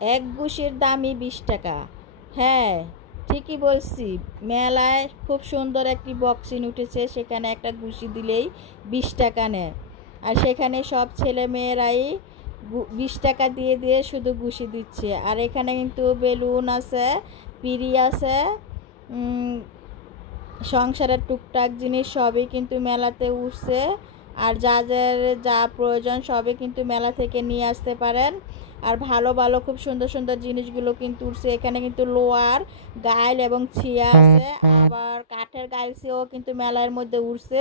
এক গুছির দামই 20 টাকা। হ্যাঁ, ঠিকই বলছি। মেলায় খুব সুন্দর একটি বক্সিন উঠেছে, সেখানে একটা গুছি দিলেই 20 টাকা নেয়। আর সেখানে সব ছেলে মেয়েরাই 20 টাকা দিয়ে দিয়ে শুধু গুছি দিচ্ছে। আর এখানে কিন্তু বেলুন আছে, পিড়ি আছে, সংসারের টুকটাক জিনিস সবই কিন্তু মেলাতে উঠছে। আর যাদের যা প্রয়োজন সবই কিন্তু মেলা থেকে নিয়ে আসতে পারেন। আর ভালো ভালো খুব সুন্দর সুন্দর জিনিসগুলো কিন্তু উঠছে। এখানে কিন্তু লোহার গাইল এবং ছিয়া আছে, আবার কাঠের গাইলসিও কিন্তু মেলার মধ্যে উঠছে।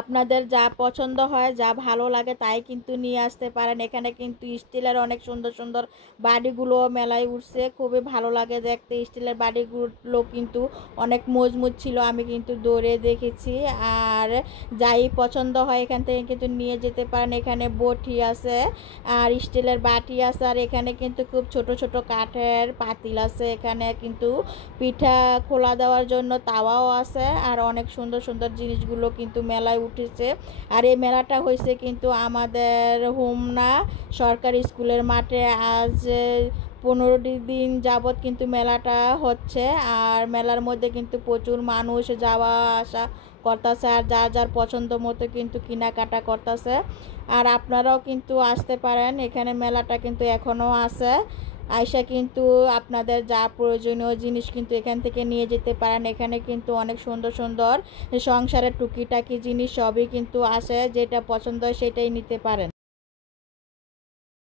আপনাদের যা পছন্দ হয়, যা ভালো লাগে তাই কিন্তু নিয়ে আসতে পারেন। এখানে কিন্তু স্টিলের অনেক সুন্দর সুন্দর বাড়িগুলো মেলায় উঠছে, খুবই ভালো লাগে দেখতে। স্টিলের বাড়িগুলো কিন্তু অনেক মজবুত ছিল, আমি কিন্তু দৌড়ে দেখেছি। আর যাই পছন্দ হয় এখান থেকে কিন্তু নিয়ে যেতে পারেন। এখানে বটি আছে আর স্টিলের বাটি আছে, আর এখানে কিন্তু খুব ছোট ছোট কাঠের পাতিল আছে। এখানে কিন্তু পিঠা খোলা দেওয়ার জন্য তাওয়াও আছে। আর অনেক সুন্দর সুন্দর জিনিসগুলো কিন্তু মেলায় উঠেছে। আর এই মেলাটা হয়েছে কিন্তু আমাদের হোমনা সরকারি স্কুলের মাঠে। আজ 15 দিন যাবৎ কিন্তু মেলাটা হচ্ছে। আর মেলার মধ্যে কিন্তু প্রচুর মানুষ যাওয়া আসা করতেছে, আর যার যার পছন্দ মতো কিন্তু কেনাকাটা করতেছে। আর আপনারাও কিন্তু আসতে পারেন, এখানে মেলাটা কিন্তু এখনও আছে। আয়সা কিন্তু আপনাদের যা প্রয়োজনীয় জিনিস কিন্তু এখান থেকে নিয়ে যেতে পারেন। এখানে কিন্তু অনেক সুন্দর সুন্দর সংসারের টুকিটাকি জিনিস সবই কিন্তু আছে, যেটা পছন্দ হয় সেটাই নিতে পারেন।